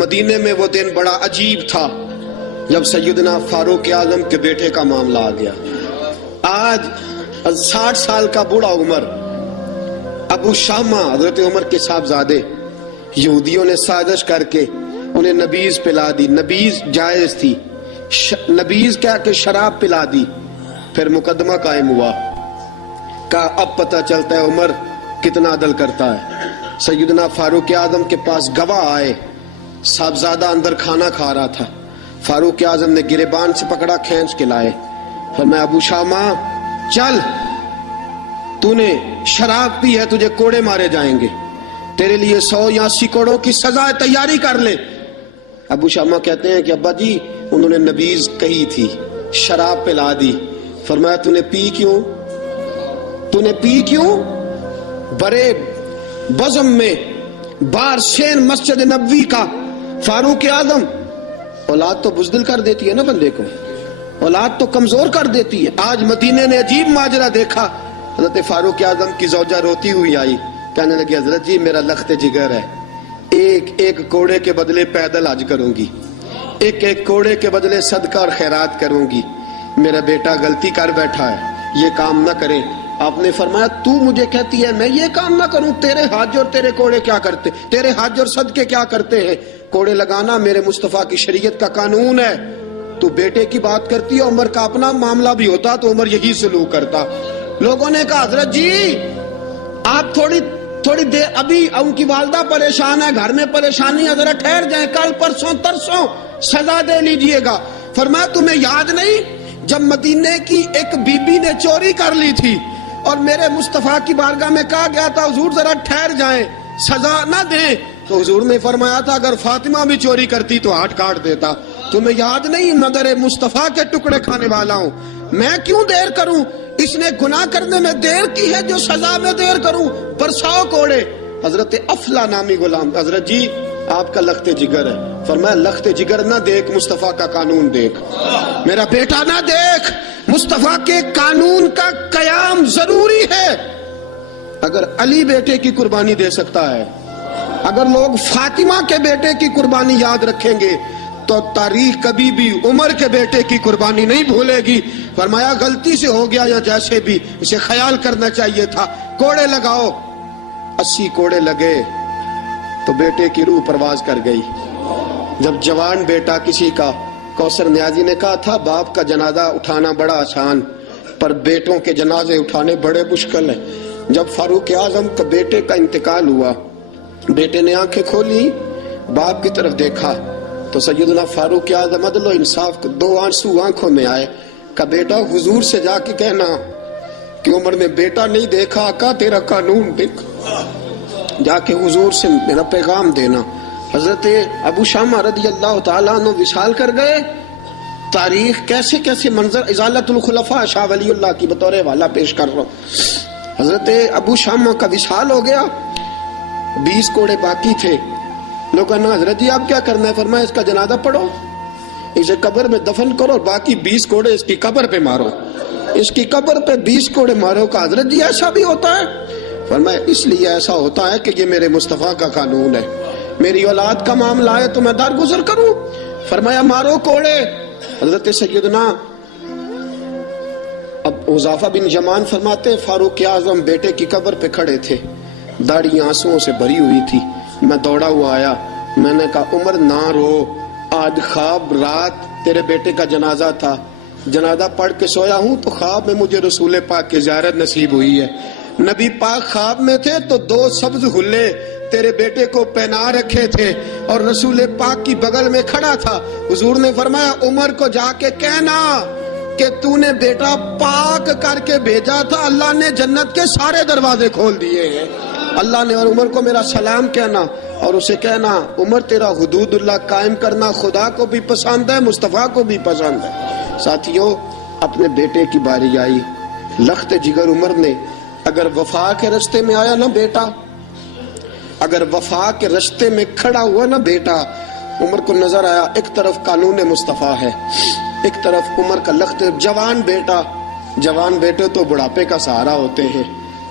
مدینے میں وہ دن بڑا عجیب تھا جب سیدنا فاروق اعظم کے بیٹے کا معاملہ آ گیا. آج 60 سال کا بوڑھا عمر ابو شامہ حضرت عمر کے صاحبزادے یہودیوں نے سازش کر کے انہیں نبیذ پلا دی. نبیذ جائز تھی، نبیذ کیا کہ شراب پلا دی. پھر مقدمہ قائم ہوا کہ اب پتہ چلتا ہے عمر کتنا عدل کرتا ہے. سیدنا فاروق اعظم کے پاس گواہ آئے، صاحبزادہ اندر کھانا کھا رہا تھا. فاروق اعظم نے گریبان سے پکڑا، کھینچ کے لائے. فرمایا ابو شامہ چل، تو نے شراب پی ہے، تجھے کوڑے مارے جائیں گے، تیرے لیے 100 یا 80 کوڑوں کی سزا تیاری کر لے. ابو شامہ کہتے ہیں کہ ابا جی انہوں نے نبیذ کہی تھی، شراب پلا دی. فرمایا تو نے پی کیوں؟ برے بزم میں بارشین مسجد نبوی کا فاروق اعظم. اولاد تو بزدل کر دیتی ہے نا بندے کو، اولاد تو کمزور کر دیتی ہے. آج مدینے نے عجیب ماجرا دیکھا. حضرت فاروق اعظم کی زوجہ روتی ہوئی آئی، کہنے لگی حضرت جی میرا لخت جگر ہے، ایک کوڑے کے بدلے پیدل حج کروں گی، ایک کوڑے کے بدلے صدقہ اور خیرات کروں گی. میرا بیٹا غلطی کر بیٹھا ہے، یہ کام نہ کرے. آپ نے فرمایا تو مجھے کہتی ہے میں یہ کام نہ کروں؟ تیرے حج اور تیرے کوڑے کیا کرتے، تیرے حج اور صدقے کیا کرتے ہیں؟ کوڑے لگانا میرے مصطفیٰ کی شریعت کا قانون ہے. تو بیٹے کی بات کرتی ہے، عمر کا اپنا معاملہ بھی ہوتا تو عمر یہی سلوک کرتا. لوگوں نے کہا حضرت جی آپ تھوڑی دیر، ابھی ان کی والدہ پریشان ہے، گھر میں پریشانی ہے، ذرا ٹھہر جائیں، کل پرسوں ترسوں سزا دے لیجئے گا. فرمایا تمہیں یاد نہیں جب مدینے کی ایک بی بی نے چوری کر لی تھی اور میرے مصطفیٰ کی بارگاہ میں کہا گیا تھا حضور ذرا ٹھہر جائیں، سزا نہ دیں، تو حضور نے فرمایا تھا اگر فاطمہ بھی چوری کرتی تو ہاتھ کاٹ دیتا. تمہیں یاد نہیں مگر مصطفیٰ کے ٹکڑے کھانے والا ہوں، میں کیوں دیر کروں؟ اس نے گناہ کرنے میں دیر کی ہے جو سزا میں دیر کروں؟ برساؤ کوڑے. حضرت افلا نامی غلام، حضرت جی آپ کا لخت جگر ہے. فرمایا لخت جگر نہ دیکھ، مصطفیٰ کا قانون دیکھ. میرا بیٹا نہ دیکھ، مصطفیٰ کے قانون کا قیام ضروری ہے. اگر علی بیٹے کی قربانی دے سکتا ہے، اگر لوگ فاطمہ کے بیٹے کی قربانی یاد رکھیں گے تو تاریخ کبھی بھی عمر کے بیٹے کی قربانی نہیں بھولے گی. فرمایا غلطی سے ہو گیا یا جیسے بھی، اسے خیال کرنا چاہیے تھا. کوڑے لگاؤ. 80 کوڑے لگے تو بیٹے کی روح پرواز کر گئی. جب جوان بیٹا کسی کا، کوثر نیازی نے کہا تھا باپ کا جنازہ اٹھانا بڑا آسان پر بیٹوں کے جنازے اٹھانے بڑے مشکل ہیں. جب فاروق اعظم کا بیٹے کا انتقال ہوا، بیٹے نے آنکھیں کھولی، باپ کی طرف دیکھا تو سیدنا فاروق اعظم عدل و انصاف کو 2 آنسو آنکھوں میں آئے. کہ بیٹا حضور سے جا کے کہنا کہ عمر نے بیٹا نہیں دیکھا، آقا تیرا قانون دیکھا، جا کے حضور سے میرا پیغام دینا. حضرت ابو شامہ رضی اللہ تعالیٰ عنہ وصال کر گئے. تاریخ کیسے منظر ازالت الخلفاء شاہ ولی اللہ کی بطور حوالہ پیش کر رہا ہوں. حضرت ابو شامہ کا وصال ہو گیا، 20 کوڑے باقی تھے. لوگوں نے حضرت جی آپ کیا کرنا ہے؟ فرمایا اس کا جنازہ پڑھو، اسے قبر میں دفن کرو اور باقی 20 کوڑے اس کی قبر پہ مارو، اس کی قبر پہ 20 کوڑے مارو. کہ حضرت جی ایسا بھی ہوتا ہے؟ فرمایا اس لیے ایسا ہوتا ہے کہ یہ میرے مصطفیٰ کا قانون ہے، میری اولاد کا معاملہ ہے تو میں درگزر کروں. فرمایا مارو کوڑے. حضرت سیدنا اب حذیفہ بن یمان فرماتے فاروق اعظم بیٹے کی قبر پہ کھڑے تھے، داڑھی آنسوؤں سے بھری ہوئی تھی. میں دوڑا ہوا آیا، میں نے کہا عمر نہ رو، آج خواب رات تیرے بیٹے کا جنازہ تھا، جنازہ پڑھ کے سویا ہوں تو خواب میں مجھے رسول پاک کی زیارت نصیب ہوئی ہے. نبی پاک خواب میں تھے تو 2 سبز حلے تیرے بیٹے کو پہنا رکھے تھے اور رسول پاک کی بغل میں کھڑا تھا. حضور نے فرمایا عمر کو جا کے کہنا کہ تو نے بیٹا پاک کر کے بھیجا تھا، اللہ نے جنت کے سارے دروازے کھول دیے ہیں اللہ نے. اور عمر کو میرا سلام کہنا اور اسے کہنا عمر تیرا حدود اللہ قائم کرنا خدا کو بھی پسند ہے، مصطفیٰ کو بھی پسند ہے. ساتھیوں اپنے بیٹے کی باری آئی، لخت جگر عمر نے اگر وفا کے رستے میں آیا نا بیٹا، اگر وفا کے رستے میں کھڑا ہوا نا بیٹا، عمر کو نظر آیا ایک طرف قانون مصطفیٰ ہے، ایک طرف عمر کا لخت. جوان بیٹے تو بڑھاپے کا سہارا ہوتے ہیں،